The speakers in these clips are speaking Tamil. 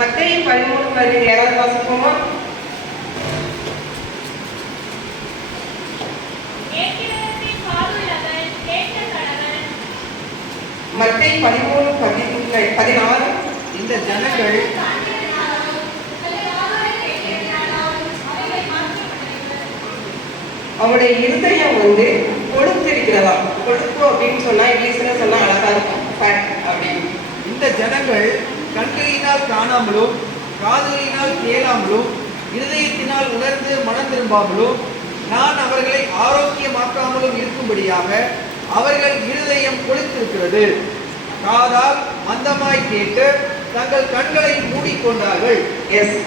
மத்தேயு 13:17 யாராவது வாசிப்போமா? மத்தேயு 13:16 இந்த ஜனங்கள் அவருடைய இருதயம் கொழுத்திருக்கிறதா. கொழுப்பு அப்படின்னு சொன்னா இங்கிலீஷ்ல சொன்னா அழகா இருக்கும், ஃபேட் அப்படின்னு. இந்த ஜனங்கள் கண்களினால் காணாமலும் காதுகளினால் கேளாமலும் இருதயத்தினால் உணர்ந்து மனம் திரும்பாமலும் நான் அவர்களை ஆரோக்கியமாக்காமலும் இருக்கும்படியாக அவர்கள் இருதயம் கொழுத்திருக்கிறது. காதால் மந்தமாய் கேட்டு தங்கள் கண்களை மூடிக்கொண்டார்கள். எஸ்,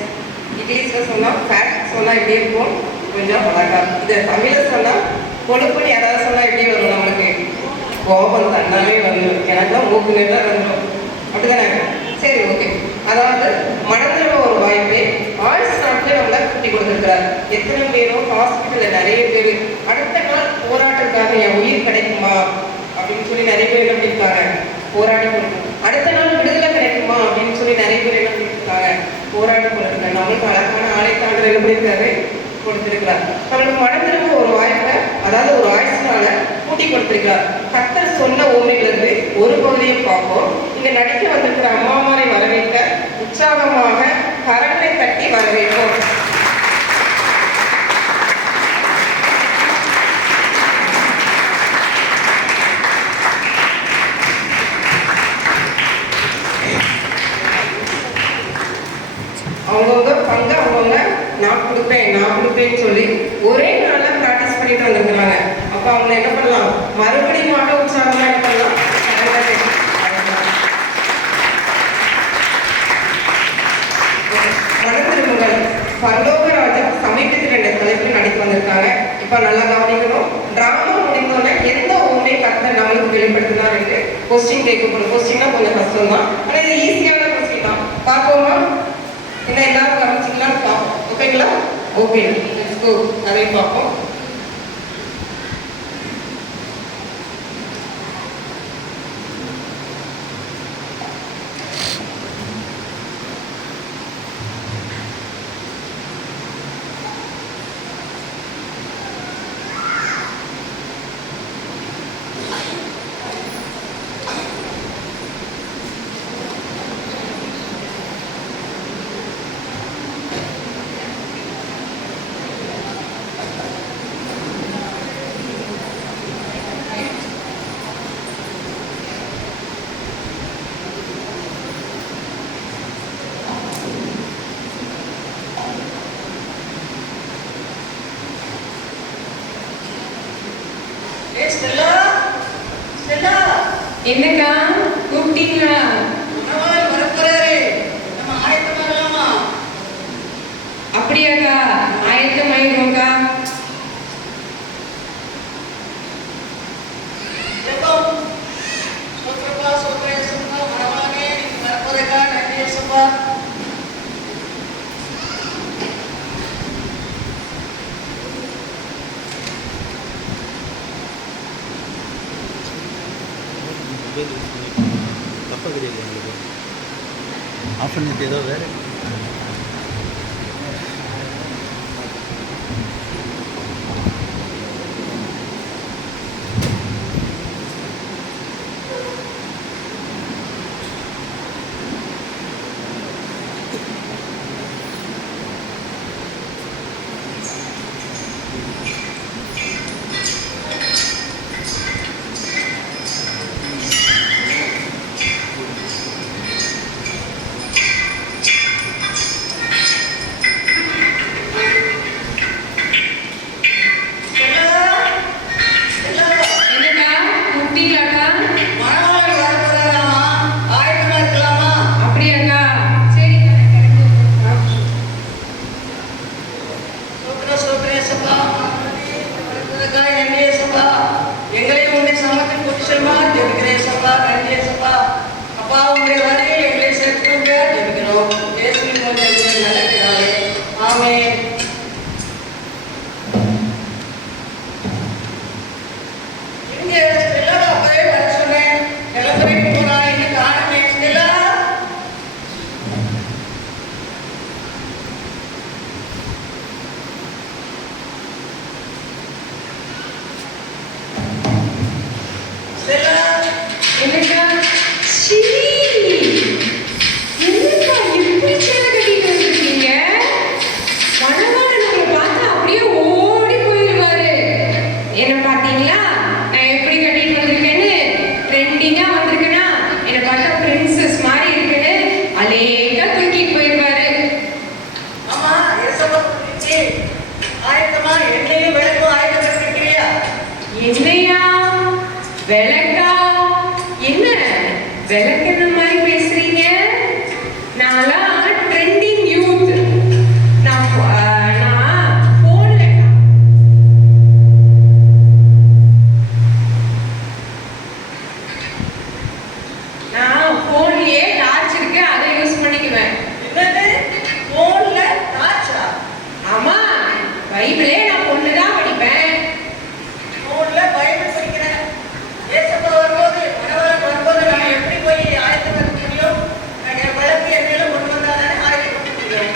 இங்கிலீஷ்ல சொன்னா ஃபேட் சொன்னா எப்படி இருக்கும், கொஞ்சம் அழகா. இதை தமிழ்ல சொன்னா கொழுப்புன்னு யாராவது சொன்னா எப்படி வரும்? நம்மளுக்கு கோபம் தன்னாலே வந்துடும். எனக்குலாம் மூக்கு நேரம் வந்துடும், அப்படிதானே? சரி, ஓகே. அதாவது மனதில் ஒரு வாய்ப்பை ஆயுஷ் நாட்டில் நம்மள கூட்டி கொடுத்துருக்கிறார். எத்தனை பேரும் ஹாஸ்பிட்டல்ல நிறைய பேர் அடுத்த நாள் போராட்டத்துக்காக என் உயிர் கிடைக்குமா அப்படின்னு சொல்லி நிறைய பேர் என்ன பண்ணியிருக்காங்க, போராடி கொடுக்கணும். அடுத்த நாள் விடுதலை கிடைக்குமா அப்படின்னு சொல்லி நிறைய பேர் என்ன பண்ணியிருக்காங்க, போராடி கொடுத்துருக்காங்க. நம்மளுக்கு அழகான ஆணைத்தாண்டர் என்ன பண்ணியிருக்காரு, கொடுத்திருக்கிறார். நம்மளுக்கு மனதிற்கு ஒரு வாய்ப்பை, அதாவது ஒரு ஆயுஷ்னால கூட்டி கொடுத்திருக்கிறார். கர்த்தர் சொன்ன ஊமையிலிருந்து ஒரு பகுதியை பார்ப்போம். இங்க நடிக்க வந்திருக்கிற அம்மாமாரை வரவேற்க உற்சாகமாக கரங்களை தட்டி வரவேற்போம். அவங்கவுங்க பங்கு அவங்கவுங்க நான் கொடுப்பேன்னு சொல்லி ஒரே நாள்ல ப்ராக்டிஸ் பண்ணிட்டு வந்துருக்குறாங்க. அப்ப அவங்க என்ன பண்ணலாம், மறுபடியும் உற்சாகமா என்ன பண்ணலாம், மனத்திருமுகள் பரலோகராஜா சமீபத்தில் 2 தலைப்பில் நடித்து வந்திருக்காங்க. இப்ப நல்லா கவனிக்கணும். டிராமா முடிந்தோடனே எந்த ஊமே கர்த்தர் நம்மளுக்கு வெளிப்படுத்தினார் என்று கொஸ்டின் கேட்கப்படும். கொஸ்டின்னா கொஞ்சம் கஷ்டம் தான், ஆனா இது ஈஸியான கொஸ்டின் தான். பார்ப்போமா? என்ன எல்லாரும் கவனிச்சிங்களான்னு பார்ப்போம். ஓகேங்களா? Okay, let's go. அதை பார்ப்போம். என்னக்கா கூப்பிட்டீங்களா? அப்படியாக்கா, ஆயத்தமாயிருக்கோக்கா. தப்பாக கிடையாது எங்களுக்கு. ஆஃப் பண்ணிட்டு ஏதோ வேறு மரேக்கா தூக்கிட்டு போயிடுவாரு. ஆமா, ஏசப்பா சொல்லிச்சு, ஆயத்தமா எண்ணெயும் விளக்கும் ஆயத்தப்படுத்திருக்கிறியா? என்னையா விளக்கா? என்ன விளக்குன மாதிரி பேசுறீங்க? நான்லாம் ட்ரெண்டிங் யூத். நான் போன்ல போன்லயே டார்ச் இருக்கு, அதை யூஸ் பண்ணிக்குவேன். என்னது போன்ல டார்ச்சா? ஆமா, பைபிளே நான் பொண்ணுதான் படிப்பேன். போன்ல பைபிள் படிக்கிறேன். ஏசப்பா வரும்போது, மணவாளன் வரும்போது நம்ம எப்படி போய் ஆயத்தப்படுத்த முடியும்? விளக்கு எண்ணெயில கொண்டு வந்தாதானே ஆயத்தப்படுத்த முடியும்.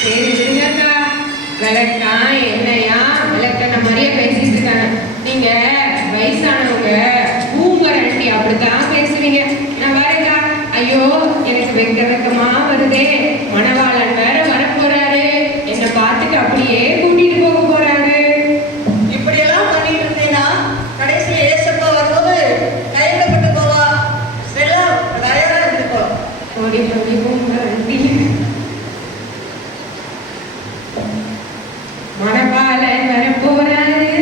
சரி விடுங்கக்கா, விளக்கா என்னையா விளக்கன மாதிரியே பேசிட்டு இருக்காங்க. நீங்க வயசானவங்க பூமர் ஆண்டி அப்படித்தான் பேசுவீங்க. நான் வரேக்கா. ஐயோ எனக்கு வெக்கமா வருதே. மணவாளன் வேற வரப்போறாரு, என்னை பார்த்துட்டு அப்படியே கூட்டிட்டு போக போறாரு. இப்படியெல்லாம் பண்ணிட்டு இருந்தீங்கன்னா கடைசியில் ஏசப்பா வரும்போது கைவிடப்பட்டு போவா. எல்லாம் தயாரா இருந்துக்கோ. ஓடி போய் பூமர் ஆண்டி. மணவாளன் வரப்போறாரு,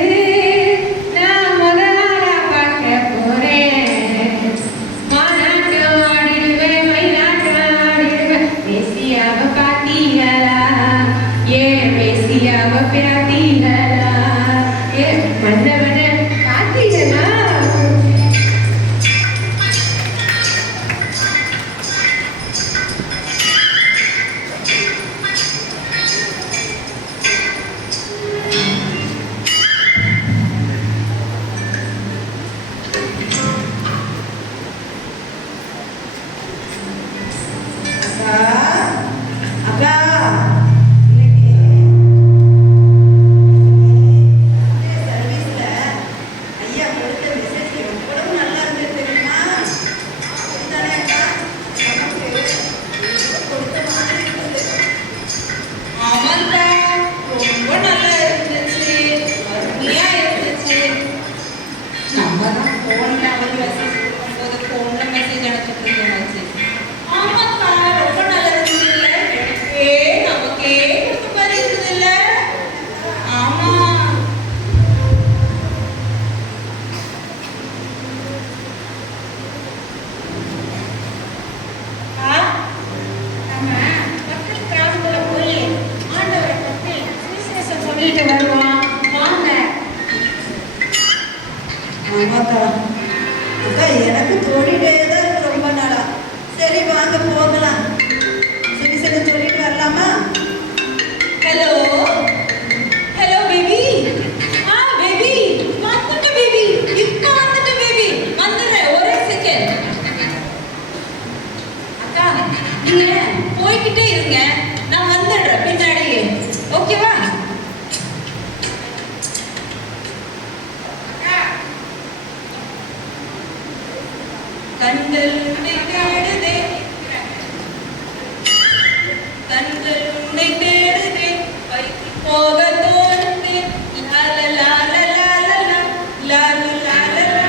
நான் முதலாளா பார்க்க போறேன். மாநாட்டம் ஆடிடுவேன், மயிலாட்டம் ஆடிடுவேன். மெசியாவை பார்த்தீங்களா? மெசியாவை பார்த்தீங்களா? மன்னவன பார்த்தீங்களா? அக்கா, ஆமாக்கா, ரொம்ப நல்லா இருந்துச்சு, அருமையா இருந்துச்சு. நம்ம தான் போன்ல அவர் மெசேஜ் கொடுக்கும்போது போன்ல மெசேஜ் அனுப்பிட்டு இருந்தோம். ஆமாக்கா, ரொம்ப நல்லா இருந்துச்சு இல்ல? நமக்கே கொடுத்த மாதிரி இருந்தது இல்ல? ஆமா. நம்ம பக்கத்து கிராமத்துல போய் ஆண்டவரை பத்தி சுவிசேஷம் சொல்லிட்டு வருவோம். வாங்க. ஆமாக்கா அக்கா, எனக்கு தோணிட்டே தான் இருக்கு ரொம்ப நாளா. சரி வாங்க போகலாம். சரி சரி சொல்லிட்டு வரலாமா? Hello hello baby. பேபி வந்துட்ட பேபி, இப்ப வந்துட்ட பேபி, வந்துடுறேன் ஒரே செகண்ட். அக்கா நீங்க போய்கிட்டே இருங்க, நான் வந்துடுறேன் பின்னாடியே. ஓகேவா? கண்கள் உன்னை தேடுதே, கண்கள் உன்னை தேடுதே, வைத்து போக தோணுதே. லா லா லா லா லா லா லா, லா லா லா லா லா.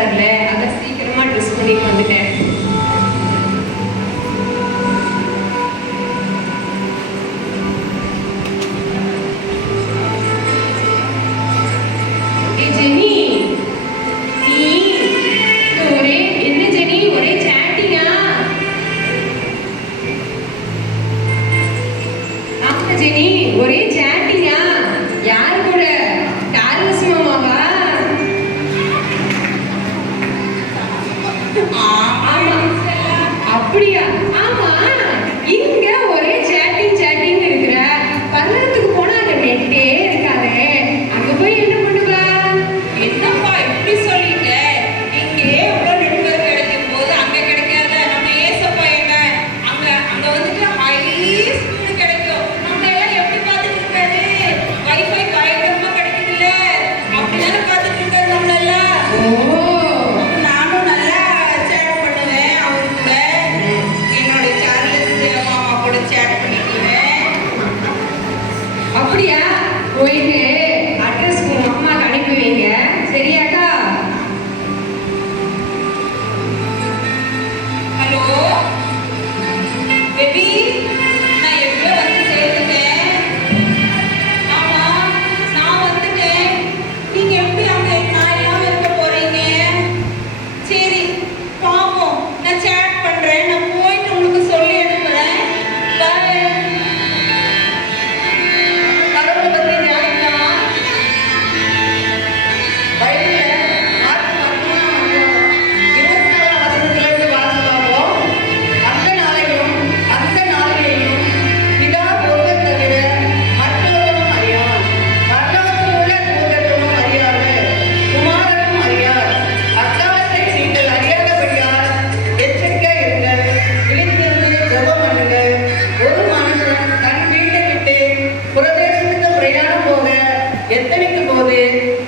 தரல, அதான் சீக்கிரமா ட்ரெஸ் பண்ணிட்டு வந்துட்டேன். ஏய் ஜெனி, நீ ஒரே என்ன ஜெனி ஒரே சேட்டிங்கா? ஆமா ஜெனி ஒரே சேட்டிங்கா? யாரு கூட? டார்லஸ் மாமாவா? ஆமா. அப்படியா? ஆமா. இங்க ஒரே சேட்டிங் இருக்கிற. பல்லத்துக்கு போனா அங்க நெட்டே இருக்காதே. அங்க போய் என்ன பண்ணுவ? என்னப்பா இப்படி சொல்லிட்ட? இங்கே எவ்வளோ நெட்வொர்க் கிடைக்கும் போது அங்க கிடைக்காத நம்ம ஏசப்பா என்ன அங்க வந்துட்டு ஹை ஸ்பீடு கிடைக்கும். நம்ம எல்லாம் எப்படி பார்த்துட்டு இருக்காரு? வைஃபை பயங்கரமா கிடைக்குதுல்ல, அப்படிதானே பார்த்துட்டு இருக்காரு நம்மளெல்லாம். ஓ நானும் நல்லா சேட் பண்ணுவேன் அவங்க கூட. என்னோட சார்லஸ் மாமா கூட சேட் பண்ணிக்குவேன். அப்படியா? போயிட்டு அட்ரஸ் உங்க அம்மாக்கு அனுப்பி வைங்க. சரியாக்கா? ஹலோ பேபி, நான் எப்படியோ வந்து சேர்ந்துட்டேன். ஆமா, நான் வந்துட்டேன். நீங்க எப்படி அங்க நான் இல்லாம இருக்க போறீங்க? சரி பாப்போம், நான் சேட் பண்றேன். நான் போயிட்டு உங்களுக்கு சொல்லி அனுப்புறேன். பாய். கடவுளை பற்றி தியானிக்கலாம். பைபிள்ல மார்க் மட்டும்தான் அறியாதோம். 24ஆம் வசனத்திலிருந்து வாசித்து பார்ப்போம். அந்த நாளையும் பிதா ஒருவர் தவிர மற்றொருவனும் அறியான். பரலோகத்தில் உள்ள தூதர்களும் அறியாது, குமாரனும் அறியார். அக்காலத்தை நீங்கள் அறியாதபடியால் எச்சரிக்கையாக இருங்கள். விழித்திருந்து ஜெபம் பண்ணுங்கள். ஒரு மனுஷன் தன் வீட்டை விட்டு புறதேசத்துக்கு பிரயாணம் போக எத்தனைக்கும் போது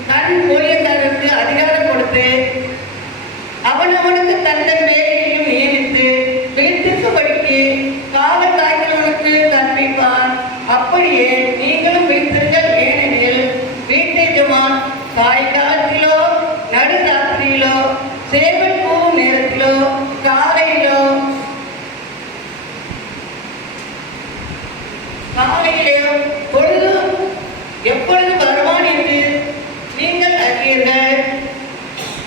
தன் ஊழியக்காரருக்கு அதிகாரம் கொடுத்து அவனவனுக்கு தந்தன் வேலையையும் நியமித்து விழித்திருக்கும்படிக்கு காவல் காய்க்கிறவனுக்கு கற்பிப்பான். அப்படியே நீங்களும் விழித்திருங்கள். ஏனெனில் வீட்டை ஜமான் சாயங்காலத்திலோ நடுராத்திரியிலோ சேவல் கூவும் நேரத்திலோ காலையிலே பொழுது எப்பொழுது வருவான் என்று நீங்கள் அறிவீர்கள்.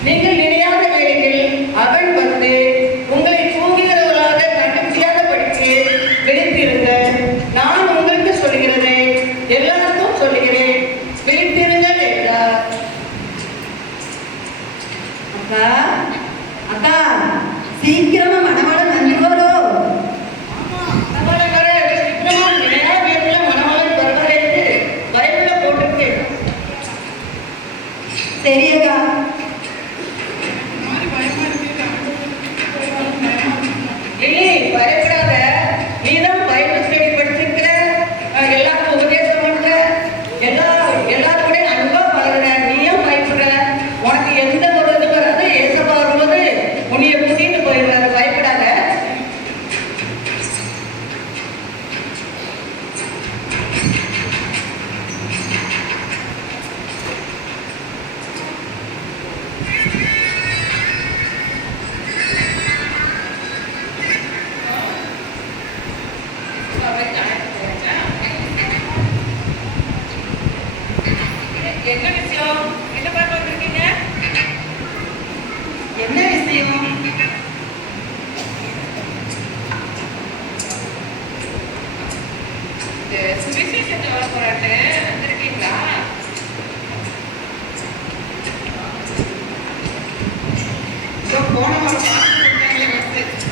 நீங்கள் நினையாத வேளையில் அவன் வந்து உங்களை தூங்குகிறவர்களாக கண்டுபிடியாதபடிக்கு விழித்திருங்கள். நான் உங்களுக்கு சொல்கிறதை எல்லாருக்கும் சொல்லுகிறேன், விழித்திருங்கள் என்றார். அக்கா அக்கா சீக்கிரமா மணவாளன் வந்துருவாரோ? மணவாளன் வர சீக்கிரமா நினையாத வேளையில் மணவாளன் வருவார் என்று பைபிள்ல போட்டிருக்கு. சரி அக்கா. லில்லி, பயப்படாத. நீதான் பைபிள் ஸ்டடி படிச்சிருக்கிற, எல்லாருக்கும் உபதேசம் பண்ற, எல்லாரும் கூட அன்பா பழகுற. நீ ஏன் பயப்படுற? உனக்கு எந்த ஒரு இது வராது. ஏசப்பா வரும்போது உன்னைய கூட்டிட்டு போயிடுவாரு. பயப்படாத. என்ன விஷயம்? என்ன பார்க்க வந்திருக்கீங்க? என்ன விஷயம்? சுவிசேஷத்தை வர போராட்டு வந்திருக்கீங்களா? இதோ போன வாரம் பாஸ்டர் கொடுத்தாங்களே மெசேஜ்.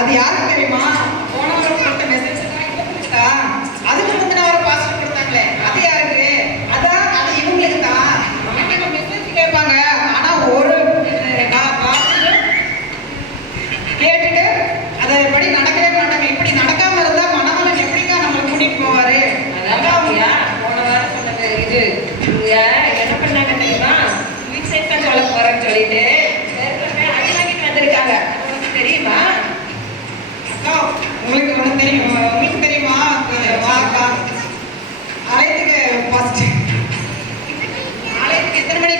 அது யாருக்கு தெரியுமா? போன வாரம் கொடுத்த மெசேஜ் தான் இப்போ கொடுத்தா. அதுக்கு முந்தின வாரம் பாஸ்டர் கொடுத்தாங்களே, அது யாருக்கு? அதான் அது இவங்களுக்கு தான். அவங்க மெசேஜ் கேட்பாங்க. ஆனா ஒரு பாஸ்டர் கேட்டுட்டு அதைப்படி நடக்கவே மாட்டாங்க. இப்படி நடக்காம இருந்தா மணவாளன் எப்படிங்க நம்மளை கூட்டிட்டு போவாரு? அதான் பாத்தியா, போன வாரம் சொன்னது இது. இவங்க என்ன பண்ணாங்க தெரியுமா? சுவிசேஷம் சொல்ல போறேன்னு சொல்லிட்டு ஏற்கனவே அடி வாங்கிட்டு வந்திருக்காங்க. உனக்கு தெரியுமா? அக்கா, உங்களுக்கு ஒண்ணு தெரியுமா? உங்களுக்கு தெரியுமா? வாக்கா, ஆலயத்துக்கு ஃபர்ஸ்ட் ஆலயத்துக்கு எத்தனை மணி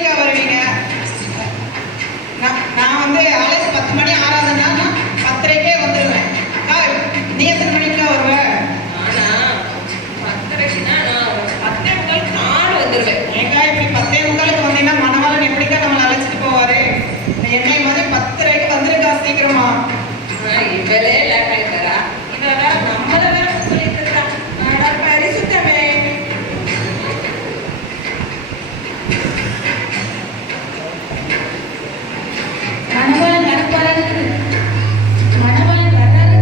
10:45 வந்தீங்கன்னா மணவாளன் எப்படிக்கா நம்மளை அழைச்சிட்டு போவாரு? இந்த எண்ணெய் மாதிரி 10:30 வந்துருக்கா சீக்கிரமா. இவளே லேட் ஆயிட்டாரா? இவ வேற நம்மள வேற சொல்லிட்டு இருக்கா. பரிசுத்தமே மணவாளன் வரப்போறாரு. மணவாளன் வர்றாரு.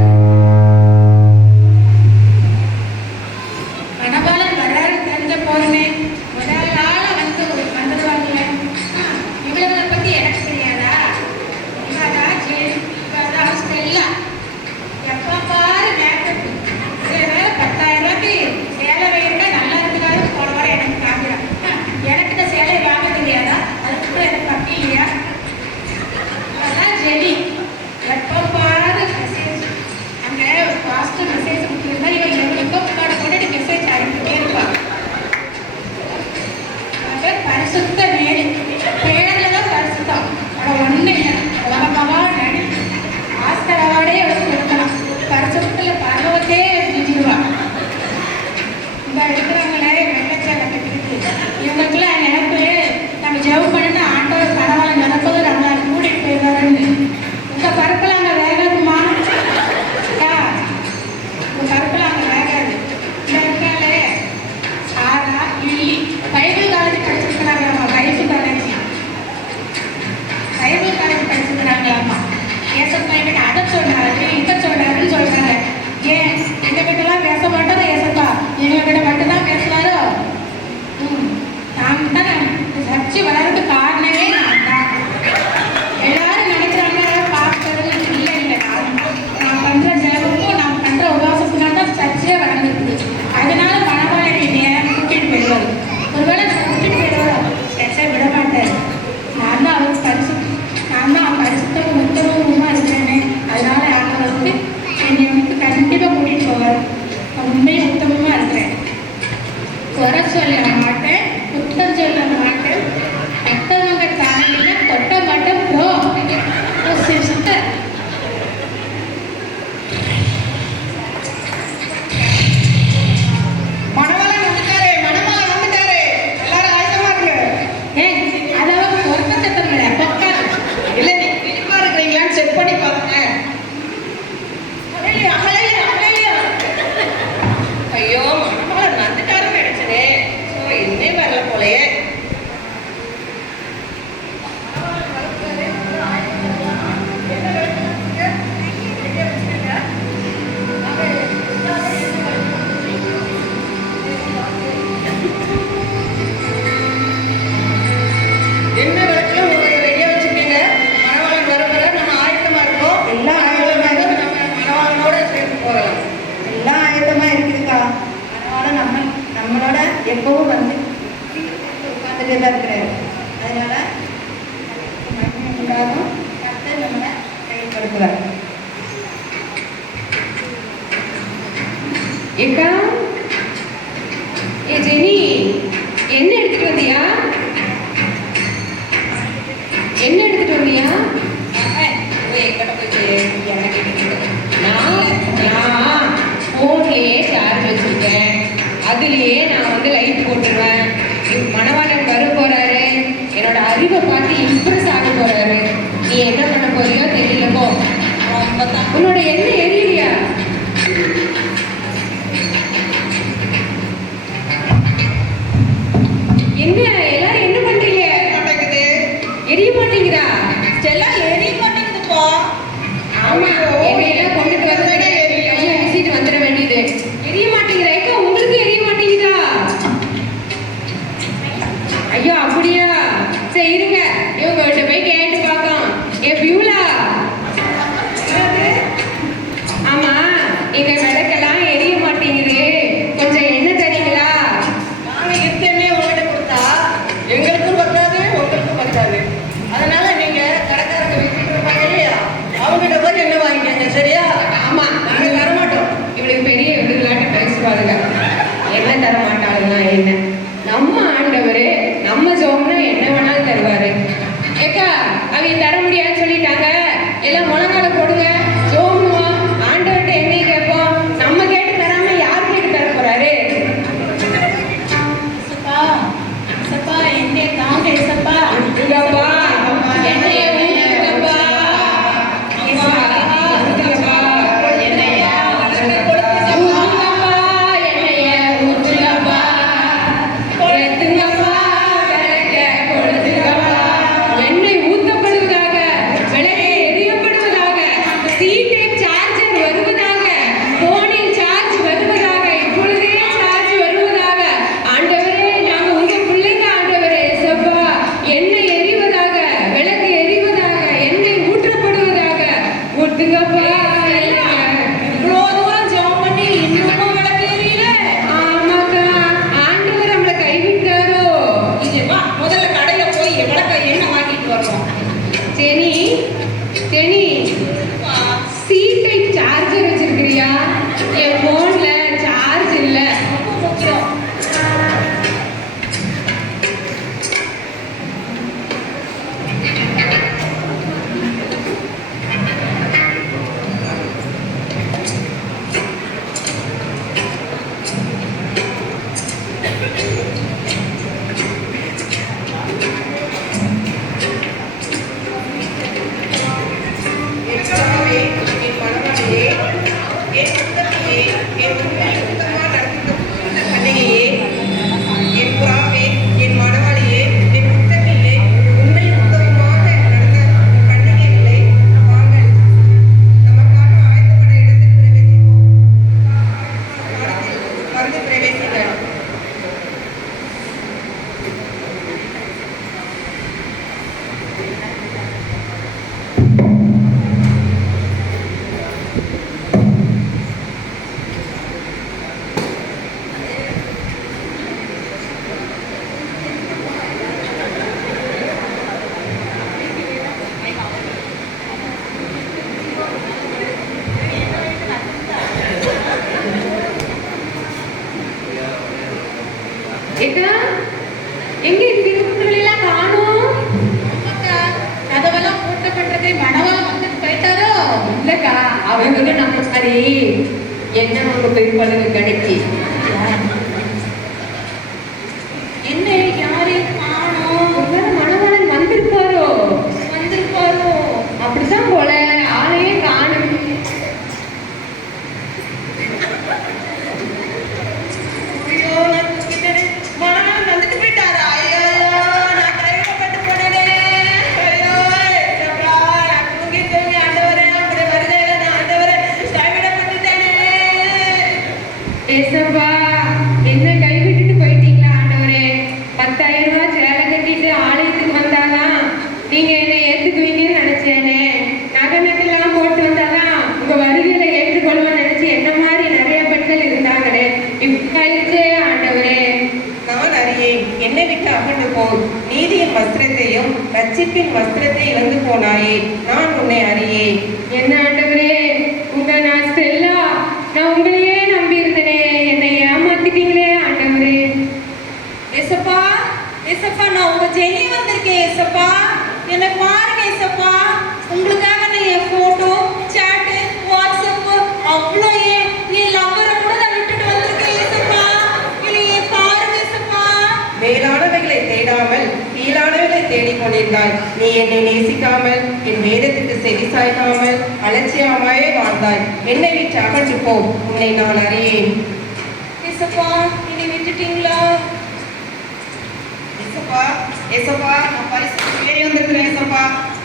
மணவாளன் வர்றாரு தெரிஞ்ச போதுமே முதல் நாள் வந்துடுவாங்களே. இவ்வளவு பத்தி எனக்கு தெரியாதா? இவதான் ஜெயில், இவதான் ஸ்டெல்லா. எப்ப பாரு மேக்கப். வேற 10,000 ரூபாய்க்கு சேலை வைக்க நல்லா இருக்குதாரு போன வாரம் எனக்கு காமிக்கிறான். எனக்கு இந்த சேலை வாங்க தெரியாதா? அதுக்கு கூட எனக்கு பட்டி இல்லையா? அதான் ஜெலி. எப்ப பாரு மெசேஜ். அங்க பாஸ்ட் மெசேஜ் கொடுத்துருந்தா இவன் எவ்வளோ கொண்டு மெசேஜ் அனுப்பிட்டே இருப்பான். பரிசுத்த மேரி பேர்ல தான் பரிசுத்தம். ஒண்ணு இல்லை உலகமாவா நடி ஆஸ்கர் அவார்டே அவளுக்கு கொடுக்கலாம். பரிசுத்துல பருவத்தே செஞ்சிருவான். இந்த இருக்கிறவங்களே வெள்ளச்சாலை கட்டிருக்கு. இவங்களுக்குலாம் நினைப்பு நம்ம ஜெபம் பண்ணிட்டு ஆண்டவர் பரவாயில்ல நடப்பது நம்மளால கூட்டிட்டு போயிடுவாருன்னு. உங்க பருப்பெல்லாம் அங்கே வேகாதுமா? உங்க பருப்பெல்லாம் அங்கே வேகாது. இந்த இருக்காளே சாரா லில்லி பைபிள் காலேஜ் படிச்சிருக்கிறாங்களாமா. பைபிள் காலேஜ் படிச்சிருக்கிறாங்களாமா. ஏசப்பா என்கிட்ட அதை சொன்னாரு இதை சொன்னாருன்னு சொல்றாங்க. ஏன் எங்ககிட்டலாம் பேச மாட்டோம் ஏசப்பா? எங்ககிட்ட மட்டும்தான் பேசுவாரோ? நான் தான் சர்ச்சை வளர்றதுக்கு காரணமே நான் தான். எல்லாரும் நினைக்கிறாங்க பார்க்கறது இல்லை இல்லை. நான் பண்ற ஜெபமும் நான் பண்ற உபவாசத்தினால தான் சர்ச்சையே வளர்ந்துருக்குது. அதனால பணவாளி நேரம் கூட்டிட்டு போயிடுவாரு. ஒருவேளை கூட்டிட்டு போயிடுவாரோ சர்ச்சை விட மாட்டார். நான் தான் அவருக்கு பரிசுத்தம் உத்தமமா இருக்கிறேன்னு. அதனால அவங்களுக்கு என்னை வந்து கண்டிப்பா கூட்டிட்டு போவார். நான் உண்மையை உத்தமமா இருக்கிறேன். குறை சொல்ல மாட்டேன், குத்தம் சொல்ல மாட்டேன். மற்றவங்க தானே தொட்ட மாட்டேன். ப்ரோ சிஸ்டர் மணவாளன் வந்துட்டாரு, மணவாளன் வந்துட்டாரு. எல்லாரும் ஆயத்தமா இருங்க. அதாவது பொறுப்பத்தமில்ல பக்கம் இல்ல நீங்க கிளிப்பா இருக்கிறீங்களான்னு செக் பண்ணி பாருங்க. ஐயோ மணவாளன் வந்துட்டாருன்னு நினைச்சதே. இன்னே வரல போலயே. என்ன விளக்குல உங்களுக்கு ரெடியா வச்சிருக்கீங்க? மணவாளன் வரப்போற நம்ம ஆயத்தமா இருக்கோம். எல்லாம் ஆயத்தமா இருக்கு. நம்ம மணவாளனோட சேர்த்து போகலாம். எல்லாம் ஆயத்தமா இருக்குதுக்கா. அதனால நம்மளோட எப்பவும் வந்து உட்காந்துட்டே தான் இருக்கிறாரு. அதனால மகிமை உண்டாகும். கர்த்தர் நம்மளை செயல்படுத்துவார். ஏக்கா ஏ ஜெனி, என்ன எடுத்துட்டு வந்தியா? என்ன எடுத்துட்டு வந்தியா? நான் ஃபோன்லேயே சார்ஜ் வச்சிருக்கேன். அதுலேயே நான் வந்து லைட் போட்டுருவேன். மணவாளன் வர போறாரு. என்னோட அறிவை பார்த்து இம்ப்ரெஸ் ஆக போறாரு. நீ என்ன பண்ண போறியோ தெரியல. போ. உன்னோட எண்ணெய் எரியலையா? என்ன எல்லாரும் என்ன பண்றீங்க? மாட்டேங்குது. எரிய மாட்டேங்குதா? ஸ்டெல்லா எரிய மாட்டேங்குதுப்பா. ஆமா, எண்ணெயெல்லாம் கொண்டுட்டு வந்தா வீசிட்டு வந்துட வேண்டியது. எரிய மாட்டேங்குதா? ஏக்கா உங்களுக்கு எரிய மாட்டேங்குதா? ஐயோ அப்படியா? சரி இருங்க, இவங்ககிட்ட போய் கேட்டு பார்க்கலாம். ஏ பியூலா, ஆமா எங்க விளக்கெல்லாம் எரிய மாட்டேங்குது, கொஞ்சம் எண்ணெய் தரீங்களா? நாங்க இருக்கேன்னே உங்ககிட்ட கொடுத்தா எங்களுக்கும் பத்தாது உங்களுக்கும் பத்தாது. அதனால நீங்க கடைக்காரங்க வித்துட்டு இருப்பாங்க இல்லையா, அவங்ககிட்ட போய் என்ன வாங்கிக்கங்க. சரியா? ஆமா, நாங்க தரமாட்டோம். இவளுக்கு பெரிய விடுதலாட்டு பேசுவாளுங்க. என்ன தர மாட்டாளுன்னா என்ன? நம்ம ஆண்டவர் நம்ம ஜோம்னா என்ன வேணாலும் தருவாரு. ஏக்கா அவங்க தர முடியாதுன்னு சொல்லிட்டாங்க, எல்லாம் முழங்கால போடுங்க, ஜோம்னுவோம், ஆண்டவர்கிட்ட என்னையும் கேட்போம். நம்ம கேட்டு தராம யார் கேட்டு தர போறாரு? சப்பா என்னை அவங்க நம்ம சரி என்ன அவங்க போய் பழகு கிடைக்கி என்ன யாரையும் காணோம். ஒருவேளை மணவாளன் வந்திருப்பாரோ அப்படித்தான் போல ஆளையே காணும். ஐயோ, நான் தூக்கிட்டேனே. மணவாளன் வந்துட்டு போயிட்டாரா? ஐயோ, நான் கைவிடப்பட்டு போனேனே. ஐயோ, ஏசப்பா, நான் தூங்கி ஆண்டவரே, உம்முடைய வருகையில நான் ஆண்டவரே கைவிடப்பட்டுட்டேனே. ஏசப்பா என்ன கைவிட்டுட்டு போயிட்டீங்களா ஆண்டவரே? 10,000 ரூபாய் சேலை கட்டிட்டு ஆலயத்துக்கு வந்தாதான் நீங்க என்னை ஏத்துக்குவீங்கன்னு நினைச்சேனே. நகை நட்டெல்லாம் போட்டு வந்தாதான் உங்க வருகையில ஏற்றுக்கொள்வேன்னு நினைச்சு என்ன மாதிரி நிறைய பெண்கள் இருந்தாங்களே. இப்படி ஆயிடுச்சே ஆண்டவரே. நான் அறியேன், என்னை விட்டு அகன்று போ. நீதியின் வஸ்திரத்தையும் ரட்சிப்பின் வஸ்திரத்தை இழந்து போனாயே, நான் உன்னை அறியேன். என்ன ஆண்டவரே, நான் ஸ்டெல்லா, நான் உங்களையே நம்பி இருந்தேனே, என்னை ஏமாத்திட்டீங்களே ஆண்டவரே. ஏசப்பா, ஏசப்பா, நான் உங்க ஜெனி வந்திருக்கேன். ஏசப்பா, என்னை பாருங்க. ஏசப்பா, உங்களுக்காக நான் என் போட்டோ, சாட்டு, வாட்ஸ்அப் அவ்வளோ என் லவ்வரை கூட நான் விட்டுட்டு வந்திருக்கேன். ஏசப்பா, என்னை பாருங்க. ஏசப்பா, மேலானவைகளை தேடாமல் கீழானவைகளை தேடிக் கொண்டிருந்தாய். நீ என்னை நேசிக்காமல் என் வேதத்துக்கு செவி சாய்க்காமல் அலட்சியமாயே வாழ்ந்தாய். என்னை விட்டு அகன்று போ, உன்னை நான் அறியேன். ஏசப்பா, என்னை விட்டுட்டீங்களா? ஏசப்பா, ஏசப்பா, நான் பரிசுக்கு வெளியே வந்திருக்கிறேன். ஏசப்பா,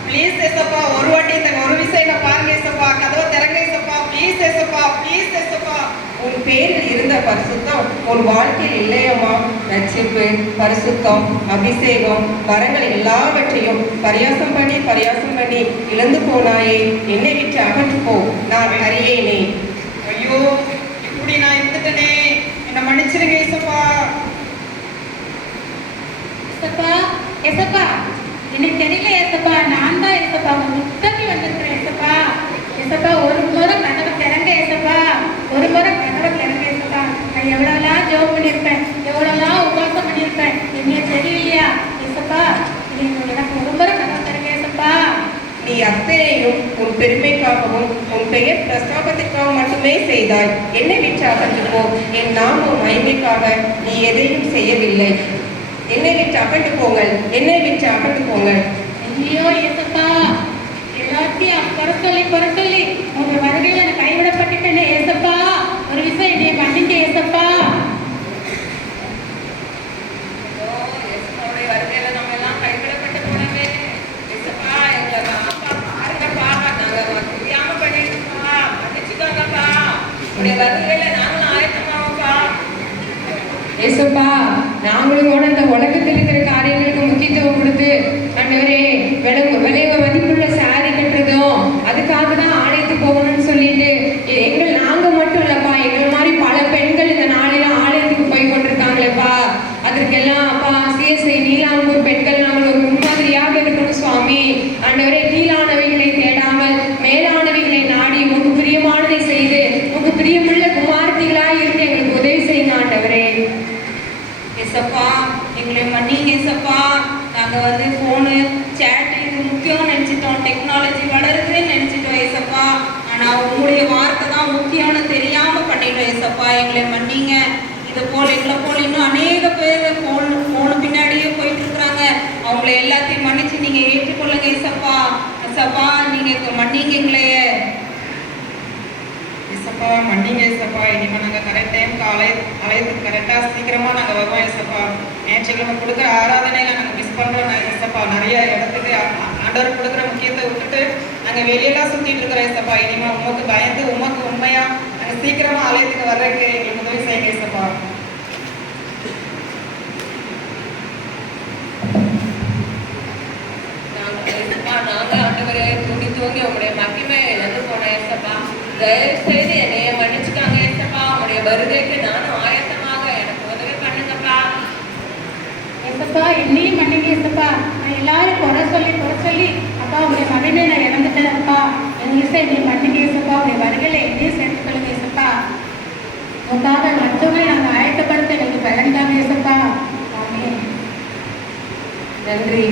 ப்ளீஸ் ஏசப்பா, ஒரு வாட்டி இந்த ஒரு விஷயம் நான் பாருங்க. ஏசப்பா, கதவை திறங்க. ஏசப்பா, ப்ளீஸ் ஏசப்பா, ப்ளீஸ் ஏசப்பா. உன் பேரில் இருந்த பரிசுத்தம் உன் வாழ்க்கையில் இல்லையம்மா. ரட்சிப்பு, பரிசுத்தம், அபிஷேகம், வரங்கள் எல்லாவற்றையும் பரியாசம் பண்ணி இழந்து போனாயே. என்னை விட்டு அகன்று போ, நான் அறியேனே. ஐயோ, இப்படி நான் இருந்துட்டேனே, என்னை மன்னிச்சிருங்க. ஏசப்பா, ஏசப்பா, ஏசப்பா, எனக்கு தெரியல. ஏசப்பா, நான் தான் ஏசப்பா முத்தமி வந்திருக்கிறேன். ஏசப்பா, ஏசப்பா, ஒரு முறை கதவை திறங்க. ஏசப்பா, ஒரு முறை கதவை திறங்க. ஏசப்பா, நான் எவ்வளோலாம் ஜோப் பண்ணியிருப்பேன், எவ்வளோலாம் உபவாசம் பண்ணியிருப்பேன், என்ன தெரியலையா? ஏசப்பா, எனக்கு ஒரு முறை கதவை திறங்க. ஏசப்பா, நீ அத்தனையும் உன் பெருமைக்காகவும் உன் பெயர் பிரஸ்தாபத்திற்காக மட்டுமே செய்தாய். என்னை விட்டு அகன்று போ. என் நாமம் மகிமைக்காக நீ எதையும் செய்யவில்லை. என்னை விட்டு அகன்று போங்கள், என்னை விட்டு அகன்று போங்கள். ஐயோ ஏசப்பா, எல்லாத்தையும் குறை சொல்லி உங்க வருகையில நான் கைவிடப்பட்டுட்டேனே. ஏசப்பா, ஒரு விஷயம் என்னைய மன்னிங்க. ஏசப்பா, வருகையில நம்ம எல்லாம் கைவிடப்பட்டு போனவே. ஏசப்பா, எங்களை பாருங்கப்பா, நாங்க தெரியாம பண்ணிருக்கோம்ப்பா, மன்னிச்சுக்கோங்கப்பா. உடைய வருகையில நாங்களும் ஆயத்தமாவோம்ப்பா. ஏசப்பா, நாங்களும் கூட இந்த உலகத்தில் இருக்கிற காரியங்களுக்கு முக்கியத்துவம் கொடுத்து ஆண்டவரே விலை மதிப்புள்ள சாரி கட்டுறதும் அதுக்காக தான் ஆலயத்துக்கு போகணும்னு சொல்லிட்டு நாங்க மட்டும் இல்லப்பா, எங்களை மாதிரி பல பெண்கள் இந்த நாளில ஆலயத்துக்கு போய் கொண்டிருக்காங்களேப்பா. அதற்கெல்லாம் அப்பா சிஎஸ்ஐ நீலாம்பூர் பெண்கள் நாங்கள் ஒரு முன்மாதிரியாக இருக்கணும் சுவாமி. ஆண்டவரே, கீழானவைகளை தேடாமல் மேலானவைகளை நாடி உங்க பிரியமானதை செய்து உங்க பிரியமுள்ள குமார்த்திகளாக இருந்து எங்களுக்கு உதவி செய்யுங்க ஆண்டவரே. ஏசப்பா, எங்களை மன்னிங்க. ஏசப்பா, நாங்கள் ஃபோனு சேட் இது முக்கியம் நினச்சிட்டோம், டெக்னாலஜி வளருதுன்னு நினச்சிட்டோம். ஏசப்பா, ஆனால் உங்களுடைய வார்த்தை தான் முக்கியம்னு தெரியாமல் பண்ணிட்டோம். ஏசப்பா, எங்களை மன்னிங்க. இது போல் எங்களை போல் இன்னும் அநேக பேர் ஃபோனு பின்னாடியே போயிட்டு இருக்கிறாங்க. அவங்கள எல்லாத்தையும் மன்னிச்சு நீங்கள் ஏற்றுக்கொள்ளுங்க. ஏசப்பா, ஏசப்பா, நீங்கள் மன்னிங்க எங்களையே. ஏசப்பா, மன்னிங்க. ஏசப்பா, இனிமேல் நாங்கள் கரெக்ட் டைமுக்கு ஆலயத்துக்கு கரெக்டாக சீக்கிரமாக நாங்கள் வருவோம். ஏசப்பா, ஞாயிற்றுக்கிழமை கொடுக்குற ஆராதனையில் நாங்கள் மிஸ் பண்ணுறோம். ஏசப்பா, நிறைய இடத்துக்கு ஆண்டவர் கொடுக்குற முக்கியத்தை விட்டுட்டு நாங்கள் வெளியெல்லாம் சுற்றிட்டு இருக்கிறோம். ஏசப்பா, இனிமேல் உமக்கு பயந்து உமக்கு உண்மையாக நாங்கள் சீக்கிரமாக ஆலயத்துக்கு வர்றதுக்கு எங்களுக்கு உதவி செய்யுங்க. ஏசப்பா, நாங்கள் ஆண்டவரை தூங்கி உங்களுடைய மகிமை இழந்து போனோம். ஏசப்பா, தயவு செய்து என்னைய மன்னிச்சுக்காங்க. ஏசப்பா, உங்களுடைய வருகைக்கு நானும் ஆயத்தமாக எனக்கு உதவி பண்ணுங்கப்பா. ஏசப்பா, என்னையும் மன்னிங்க. ஏசப்பா, நான் எல்லாரும் குறை சொல்லி அப்பா உங்களுடைய மகனை நான் இழந்துட்டேன்ப்பா. எங்களுக்கு என்னை மன்னிங்க. ஏசப்பா, உங்களுடைய வருகையில என்னையும் சேர்த்துக்கொள்ளுங்க. ஏசப்பா, உங்களுக்காக மற்றவங்களை நாங்கள் ஆயத்தப்படுத்த எனக்கு பலன்தாங்க. ஏசப்பா, ஆமென். நன்றி.